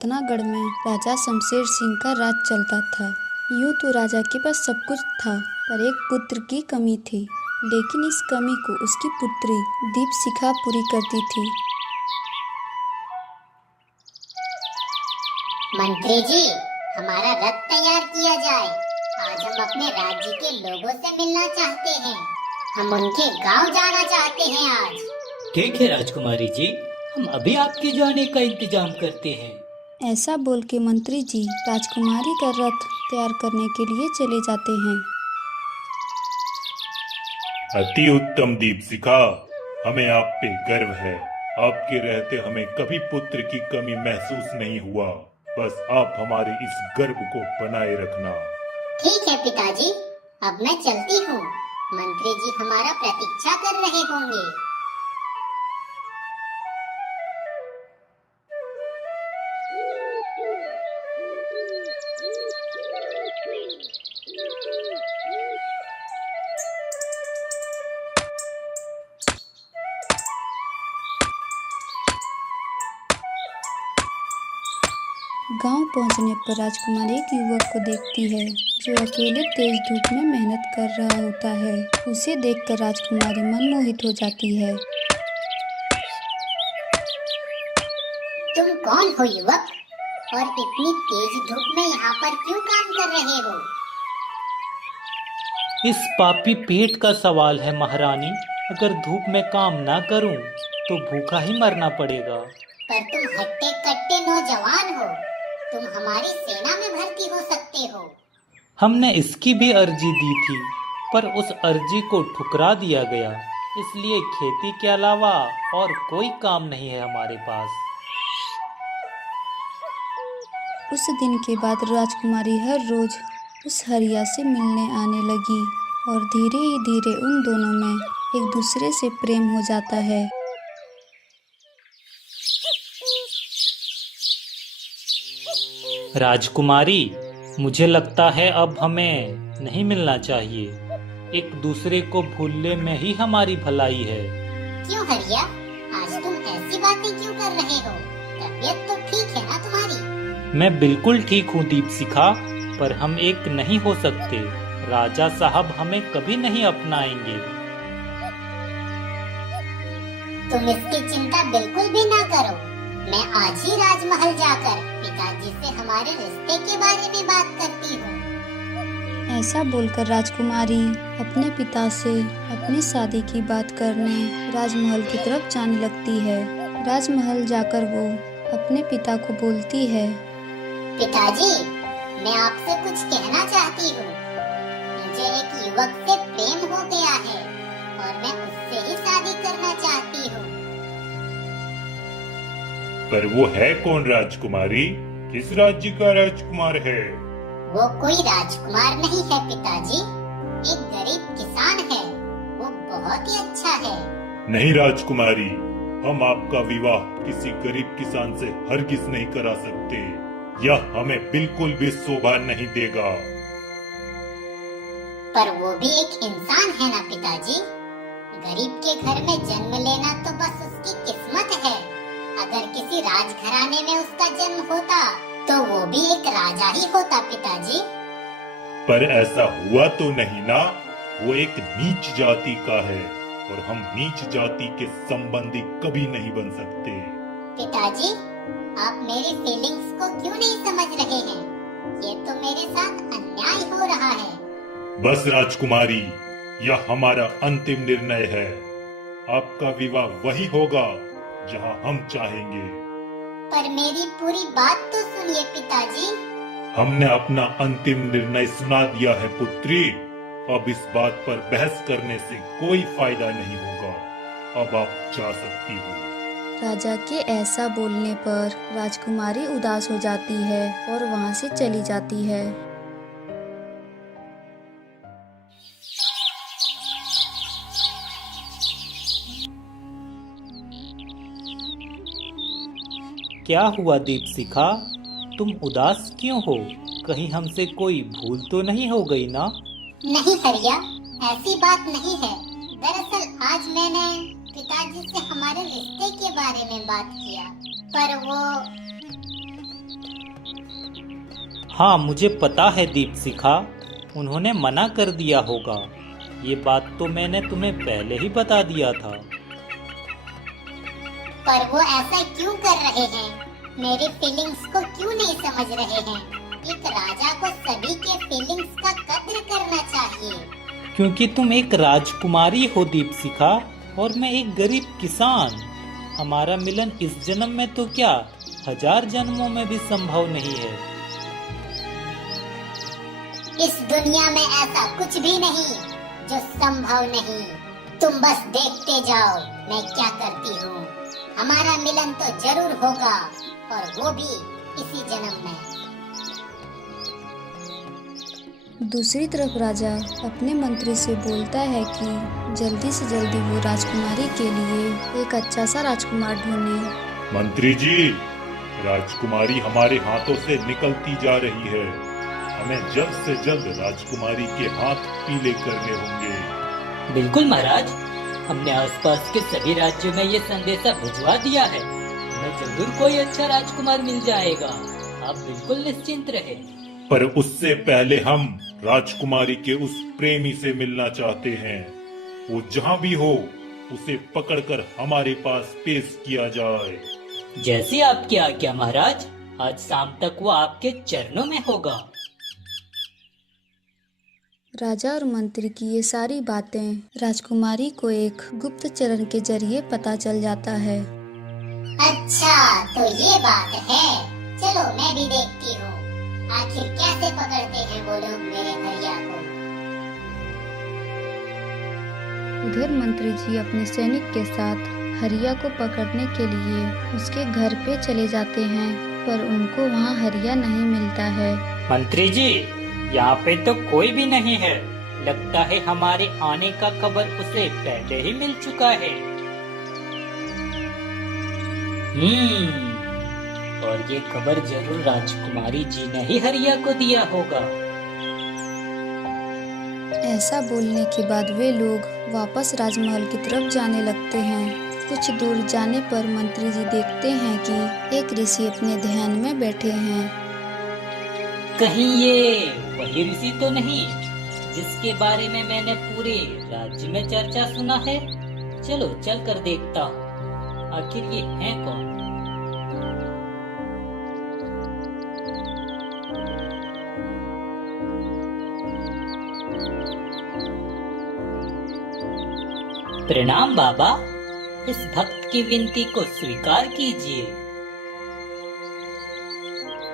रत्नागढ़ में राजा शमशेर सिंह का राज चलता था। यूं तो राजा के पास सब कुछ था, पर एक पुत्र की कमी थी। लेकिन इस कमी को उसकी पुत्री दीपशिखा पूरी करती थी। मंत्री जी, हमारा रथ तैयार किया जाए। आज हम अपने राज्य के लोगों से मिलना चाहते हैं। हम उनके गांव जाना चाहते हैं आज। ठीक है राजकुमारी जी, हम अभी आपके जाने का इंतजाम करते हैं। ऐसा बोल के मंत्री जी राजकुमारी का रथ तैयार करने के लिए चले जाते हैं। अति उत्तम दीपशिखा, हमें आप पे गर्व है। आपके रहते हमें कभी पुत्र की कमी महसूस नहीं हुआ। बस आप हमारे इस गर्व को बनाए रखना। ठीक है पिताजी, अब मैं चलती हूँ। मंत्री जी हमारा प्रतीक्षा कर रहे होंगे। गांव पहुंचने पर राजकुमारी एक युवक को देखती है जो अकेले तेज धूप में मेहनत कर रहा होता है। उसे देखकर राजकुमारी मनमोहित हो जाती है। तुम कौन हो युवक, और इतनी तेज धूप में यहाँ पर क्यों काम कर रहे हो? इस पापी पेट का सवाल है महारानी। अगर धूप में काम ना करूं तो भूखा ही मरना पड़ेगा। पर तुम हट्टे कट्टे नौजवान हो, तुम हमारी सेना में भर्ती हो सकते हो। हमने इसकी भी अर्जी दी थी, पर उस अर्जी को ठुकरा दिया गया। इसलिए खेती के अलावा और कोई काम नहीं है हमारे पास। उस दिन के बाद राजकुमारी हर रोज उस हरिया से मिलने आने लगी और धीरे ही धीरे उन दोनों में एक दूसरे से प्रेम हो जाता है। राजकुमारी, मुझे लगता है अब हमें नहीं मिलना चाहिए। एक दूसरे को भूलने में ही हमारी भलाई है। क्यों हरिया, आज तुम ऐसी बातें क्यों कर रहे हो? तबीयत तो ठीक है ना तुम्हारी? मैं बिल्कुल ठीक हूँ दीपशिखा, पर हम एक नहीं हो सकते। राजा साहब हमें कभी नहीं अपनाएंगे। तुम इसकी चिंता बिल्कुल भी ना करो। मैं आज ही राजमहल जाकर पिताजी से हमारे रिश्ते के बारे में बात करती हूँ। ऐसा बोलकर राजकुमारी अपने पिता से अपनी शादी की बात करने राजमहल की तरफ जाने लगती है। राजमहल जाकर वो अपने पिता को बोलती है, पिताजी, मैं आपसे कुछ कहना चाहती हूँ। मुझे एक युवक से प्रेम हो गया है और मैं उससे ही शादी करना चाहती हूँ। पर वो है कौन राजकुमारी? किस राज्य का राजकुमार है? वो कोई राजकुमार नहीं है पिताजी, एक गरीब किसान है। वो बहुत ही अच्छा है। नहीं राजकुमारी, हम आपका विवाह किसी गरीब किसान से हरगिज नहीं करा सकते। यह हमें बिल्कुल भी शोभा नहीं देगा। पर वो भी एक इंसान है ना पिताजी। गरीब के घर में जन्म लेना तो बस उसकी किस्मत है। अगर किसी राजघराने में उसका जन्म होता तो वो भी एक राजा ही होता पिताजी। पर ऐसा हुआ तो नहीं ना। वो एक नीच जाति का है और हम नीच जाति के संबंधी कभी नहीं बन सकते। पिताजी, आप मेरी फीलिंग्स को क्यों नहीं समझ रहे हैं? ये तो मेरे साथ अन्याय हो रहा है। बस राजकुमारी, यह हमारा अंतिम निर्णय है। आपका विवाह वही होगा जहां हम चाहेंगे। पर मेरी पूरी बात तो सुनिए पिताजी। हमने अपना अंतिम निर्णय सुना दिया है पुत्री। अब इस बात पर बहस करने से कोई फायदा नहीं होगा। अब आप जा सकती हो। राजा के ऐसा बोलने पर राजकुमारी उदास हो जाती है और वहां से चली जाती है। क्या हुआ दीपशिखा, तुम उदास क्यों हो? कहीं हमसे कोई भूल तो नहीं हो गई ना? नहीं हरिया, ऐसी बात नहीं है। दरअसल आज मैंने पिताजी से हमारे रिश्ते के बारे में बात किया, पर वो हाँ, मुझे पता है दीपशिखा, उन्होंने मना कर दिया होगा। ये बात तो मैंने तुम्हें पहले ही बता दिया था। पर वो ऐसा क्यों कर रहे हैं? मेरी फीलिंग्स को क्यों नहीं समझ रहे हैं? एक राजा को सभी के फीलिंग्स का कद्र करना चाहिए। क्योंकि तुम एक राजकुमारी हो दीपशिखा, और मैं एक गरीब किसान। हमारा मिलन इस जन्म में तो क्या, 1000 जन्मों में भी संभव नहीं है। इस दुनिया में ऐसा कुछ भी नहीं जो संभव नहीं। तुम बस देखते जाओ मैं क्या करती हूँ। हमारा मिलन तो जरूर होगा, और वो भी इसी जन्म में। दूसरी तरफ राजा अपने मंत्री से बोलता है कि जल्दी से जल्दी वो राजकुमारी के लिए एक अच्छा सा राजकुमार ढूंढे। मंत्री जी, राजकुमारी हमारे हाथों से निकलती जा रही है। हमें जल्द से जल्द राजकुमारी के हाथ पीले करने होंगे। बिल्कुल महाराज, हमने आसपास के सभी राज्यों में ये संदेशा भिजवा दिया है। हमें जरूर कोई अच्छा राजकुमार मिल जाएगा, आप बिल्कुल निश्चिंत रहे। पर उससे पहले हम राजकुमारी के उस प्रेमी से मिलना चाहते हैं। वो जहाँ भी हो, उसे पकड़कर हमारे पास पेश किया जाए। जैसी आपकी आज्ञा महाराज, आज शाम तक वो आपके चरणों में होगा। राजा और मंत्री की ये सारी बातें राजकुमारी को एक गुप्तचरण के जरिए पता चल जाता है। अच्छा, तो ये बात है। चलो मैं भी देखती हूँ आखिर कैसे पकड़ते हैं वो लोग मेरे हरिया को। उधर मंत्री जी अपने सैनिक के साथ हरिया को पकड़ने के लिए उसके घर पे चले जाते हैं, पर उनको वहाँ हरिया नहीं मिलता है। मंत्री जी, यहाँ पे तो कोई भी नहीं है। लगता है हमारे आने का खबर उसे पहले ही मिल चुका है। और ये खबर जरूर राजकुमारी जी ने ही हरिया को दिया होगा। ऐसा बोलने के बाद वे लोग वापस राजमहल की तरफ जाने लगते हैं। कुछ दूर जाने पर मंत्री जी देखते हैं कि एक ऋषि अपने ध्यान में बैठे हैं। कहीं ये वही ऋषि तो नहीं जिसके बारे में मैंने पूरे राज्य में चर्चा सुना है? चलो चल कर देखता हूँ आखिर ये है कौन। प्रणाम बाबा, इस भक्त की विनती को स्वीकार कीजिए।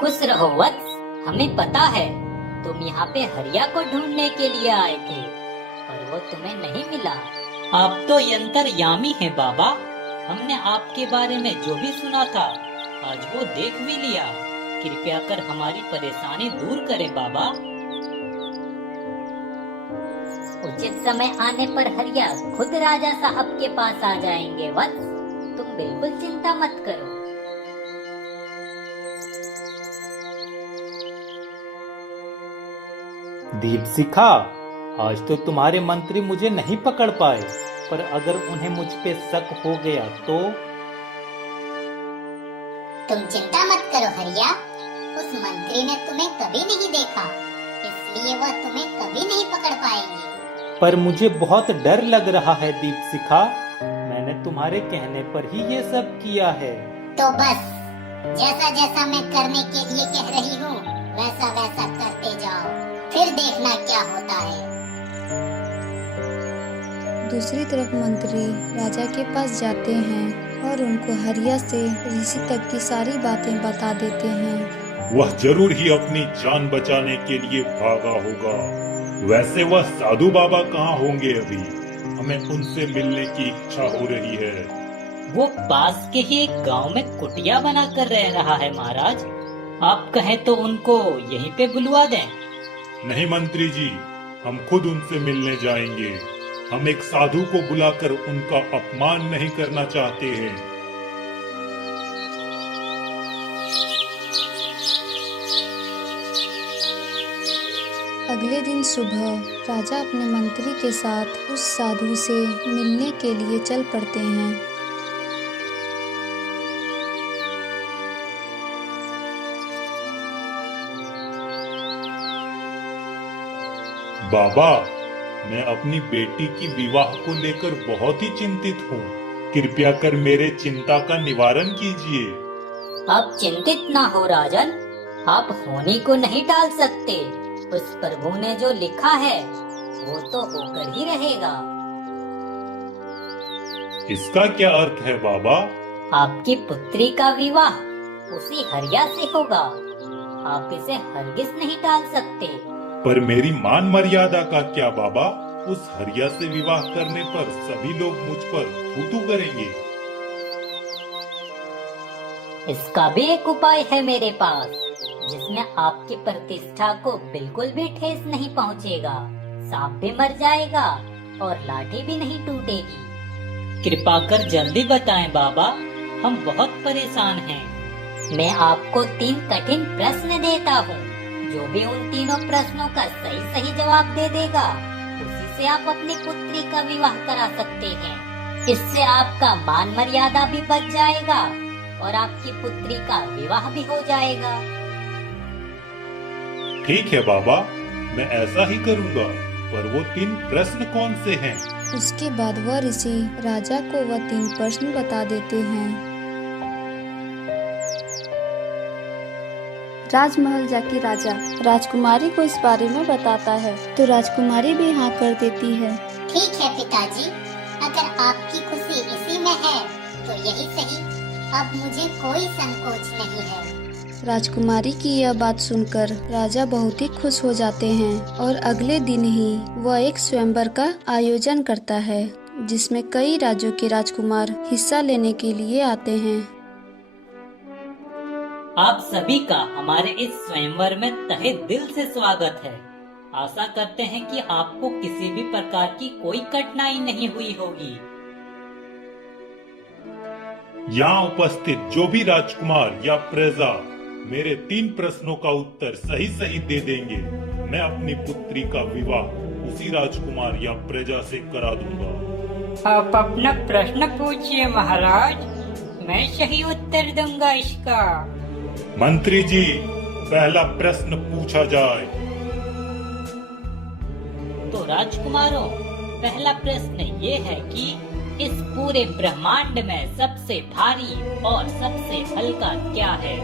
खुश रहो वत्स, हमें पता है तुम यहाँ पे हरिया को ढूंढने के लिए आए थे, पर वो तुम्हें नहीं मिला। आप तो यंतरयामी हैं बाबा। हमने आपके बारे में जो भी सुना था आज वो देख भी लिया। कृपया कर हमारी परेशानी दूर करें बाबा। उचित समय आने पर हरिया खुद राजा साहब के पास आ जाएंगे वत्स, तुम बिल्कुल चिंता मत करो। दीपशिखा, आज तो तुम्हारे मंत्री मुझे नहीं पकड़ पाए, पर अगर उन्हें मुझ पे शक हो गया तो? तुम चिंता मत करो हरिया, उस मंत्री ने तुम्हें कभी नहीं देखा, इसलिए वह तुम्हें कभी नहीं पकड़ पाएंगे। पर मुझे बहुत डर लग रहा है दीपशिखा, मैंने तुम्हारे कहने पर ही ये सब किया है। तो बस जैसा जैसा मैं करने के लिए कह रही हूँ वैसा वैसा करते जाओ, फिर देखना क्या होता है। दूसरी तरफ मंत्री राजा के पास जाते हैं और उनको हरिया से ऋषि तक की सारी बातें बता देते हैं। वह जरूर ही अपनी जान बचाने के लिए भागा होगा। वैसे वह साधु बाबा कहाँ होंगे अभी? हमें उनसे मिलने की इच्छा हो रही है। वो पास के ही एक गांव में कुटिया बना कर रह रहा है महाराज, आप कहें तो उनको यहीं पे बुलवा दें। नहीं मंत्री जी, हम खुद उनसे मिलने जाएंगे। हम एक साधु को बुलाकर उनका अपमान नहीं करना चाहते हैं। अगले दिन सुबह राजा अपने मंत्री के साथ उस साधु से मिलने के लिए चल पड़ते हैं। बाबा, मैं अपनी बेटी की विवाह को लेकर बहुत ही चिंतित हूँ। कृपया कर मेरे चिंता का निवारण कीजिए। आप चिंतित ना हो राजन, आप होनी को नहीं टाल सकते। उस प्रभु ने जो लिखा है वो तो होकर ही रहेगा। इसका क्या अर्थ है बाबा? आपकी पुत्री का विवाह उसी हरिया से होगा। आप इसे हरगिज नहीं टाल सकते। पर मेरी मान मर्यादा का क्या बाबा? उस हरिया से विवाह करने पर सभी लोग मुझ पर थूथू करेंगे। इसका भी एक उपाय है मेरे पास, जिसमें आपकी प्रतिष्ठा को बिल्कुल भी ठेस नहीं पहुंचेगा। सांप भी मर जाएगा और लाठी भी नहीं टूटेगी। कृपा कर जल्दी बताएं बाबा, हम बहुत परेशान हैं। मैं आपको 3 कठिन प्रश्न देता हूँ। जो भी उन तीनों प्रश्नों का सही सही जवाब दे देगा, उसी से आप अपनी पुत्री का विवाह करा सकते हैं। इससे आपका मान मर्यादा भी बच जाएगा और आपकी पुत्री का विवाह भी हो जाएगा। ठीक है बाबा, मैं ऐसा ही करूँगा। पर वो 3 प्रश्न कौन से हैं? उसके बाद वह ऋषि राजा को वह 3 प्रश्न बता देते हैं। राजमहल जाके राजा राजकुमारी को इस बारे में बताता है, तो राजकुमारी भी हाँ कर देती है। ठीक है पिताजी, अगर आपकी खुशी इसी में है तो यही सही। अब मुझे कोई संकोच नहीं है। राजकुमारी की यह बात सुनकर राजा बहुत ही खुश हो जाते हैं और अगले दिन ही वह एक स्वयंवर का आयोजन करता है, जिसमें कई राज्यों के राजकुमार हिस्सा लेने के लिए आते हैं। आप सभी का हमारे इस स्वयंवर में तहे दिल से स्वागत है। आशा करते हैं कि आपको किसी भी प्रकार की कोई कठिनाई नहीं हुई होगी। यहाँ उपस्थित जो भी राजकुमार या प्रजा मेरे 3 प्रश्नों का उत्तर सही सही दे देंगे, मैं अपनी पुत्री का विवाह उसी राजकुमार या प्रजा से करा दूंगा। आप अपना प्रश्न पूछिए महाराज, मैं सही उत्तर दूंगा इसका। मंत्री जी, पहला प्रश्न पूछा जाए। तो राजकुमारों, पहला प्रश्न ये है कि इस पूरे ब्रह्मांड में सबसे भारी और सबसे हल्का क्या है?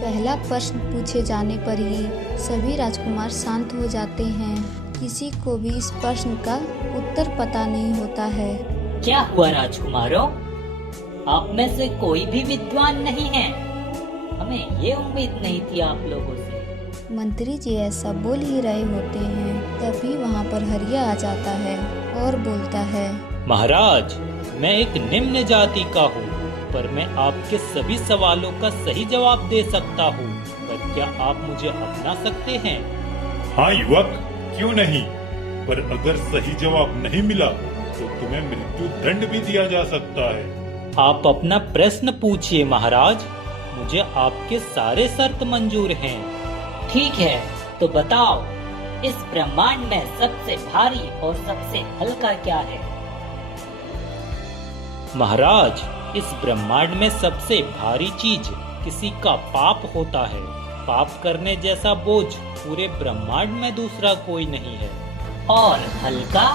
पहला प्रश्न पूछे जाने पर ही सभी राजकुमार शांत हो जाते हैं। किसी को भी इस प्रश्न का उत्तर पता नहीं होता है। क्या हुआ राजकुमारों? आप में से कोई भी विद्वान नहीं है? हमें ये उम्मीद नहीं थी आप लोगों से। मंत्री जी ऐसा बोल ही रहे होते हैं, तभी वहाँ पर हरिया आ जाता है और बोलता है, महाराज, मैं एक निम्न जाति का हूँ, पर मैं आपके सभी सवालों का सही जवाब दे सकता हूँ। पर क्या आप मुझे अपना सकते हैं? हाँ युवक, क्यों नहीं। पर अगर सही जवाब नहीं मिला तो तुम्हें मृत्यु दंड भी दिया जा सकता है। आप अपना प्रश्न पूछिए महाराज, मुझे आपके सारे शर्त मंजूर हैं। ठीक है, तो बताओ, इस ब्रह्मांड में सबसे भारी और सबसे हल्का क्या है? महाराज, इस ब्रह्मांड में सबसे भारी चीज किसी का पाप होता है। पाप करने जैसा बोझ पूरे ब्रह्मांड में दूसरा कोई नहीं है। और हल्का?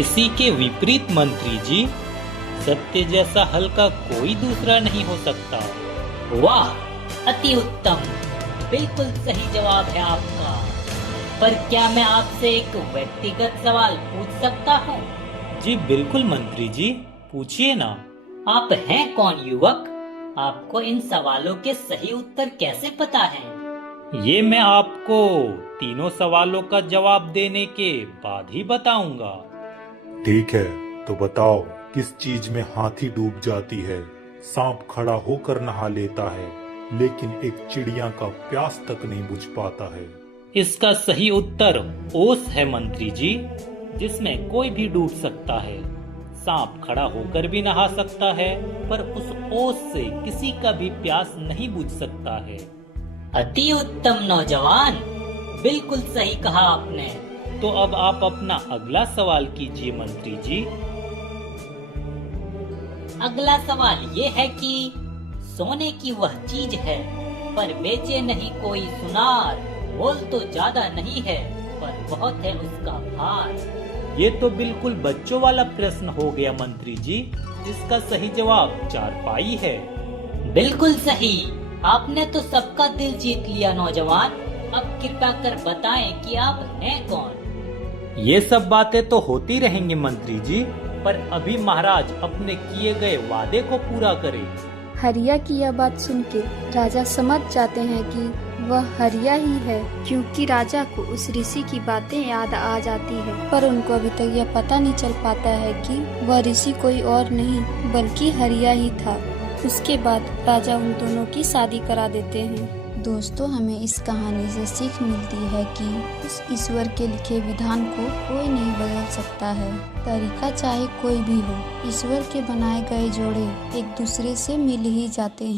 इसी के विपरीत मंत्री जी, सत्य जैसा हल्का कोई दूसरा नहीं हो सकता। वाह, अति उत्तम, बिल्कुल सही जवाब है आपका। पर क्या मैं आपसे एक व्यक्तिगत सवाल पूछ सकता हूँ? जी बिल्कुल मंत्री जी, पूछिए ना। आप हैं कौन युवक? आपको इन सवालों के सही उत्तर कैसे पता है? ये मैं आपको तीनों सवालों का जवाब देने के बाद ही बताऊंगा। ठीक है, तो बताओ, किस चीज में हाथी डूब जाती है, सांप खड़ा होकर नहा लेता है, लेकिन एक चिड़िया का प्यास तक नहीं बुझ पाता है? इसका सही उत्तर ओस है मंत्री जी, जिसमें कोई भी डूब सकता है। सांप खड़ा होकर भी नहा सकता है, पर उस ओस से किसी का भी प्यास नहीं बुझ सकता है। अति उत्तम नौजवान, बिल्कुल सही कहा आपने। तो अब आप अपना अगला सवाल कीजिए मंत्री जी। अगला सवाल ये है कि सोने की वह चीज है, पर बेचे नहीं कोई सुनार, मोल तो ज्यादा नहीं है, पर बहुत है उसका भार। ये तो बिल्कुल बच्चों वाला प्रश्न हो गया मंत्री जी, जिसका सही जवाब चारपाई है। बिल्कुल सही, आपने तो सबका दिल जीत लिया नौजवान। अब कृपया कर बताएं कि आप हैं कौन। ये सब बातें तो होती रहेंगी मंत्री जी, पर अभी महाराज अपने किए गए वादे को पूरा करें। हरिया की यह बात सुन के राजा समझ जाते हैं कि वह हरिया ही है, क्योंकि राजा को उस ऋषि की बातें याद आ जाती है। पर उनको अभी तक यह पता नहीं चल पाता है कि वह ऋषि कोई और नहीं बल्कि हरिया ही था। उसके बाद राजा उन दोनों की शादी करा देते हैं। दोस्तों, हमें इस कहानी से सीख मिलती है कि उस ईश्वर के लिखे विधान को कोई नहीं बदल सकता है। तरीका चाहे कोई भी हो, ईश्वर के बनाए गए जोड़े एक दूसरे से मिल ही जाते हैं।